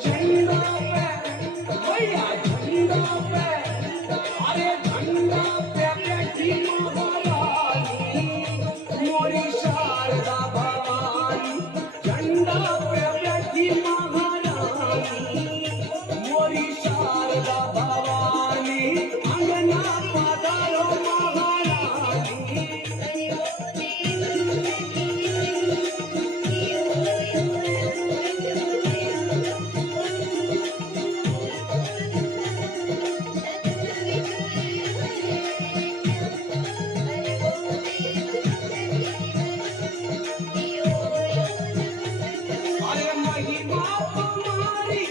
झंडा पे भैया झंडा पे अरे झंडा पे बैठी महारानी मोरी शारदा भवानी झंडा पे बैठी महारानी मोरी शारदा भवानी अंगना पधारो महारानी अरे महिमा तुम्हारी